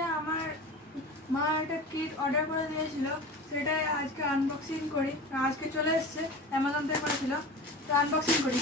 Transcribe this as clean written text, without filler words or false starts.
যে আমার মা একটা কিট অর্ডার করে দিয়েছিল, সেটাই আজকে আনবক্সিং করি। আজকে চলে এসছে, অ্যামাজন থেকে করেছিল, তো আনবক্সিং করি।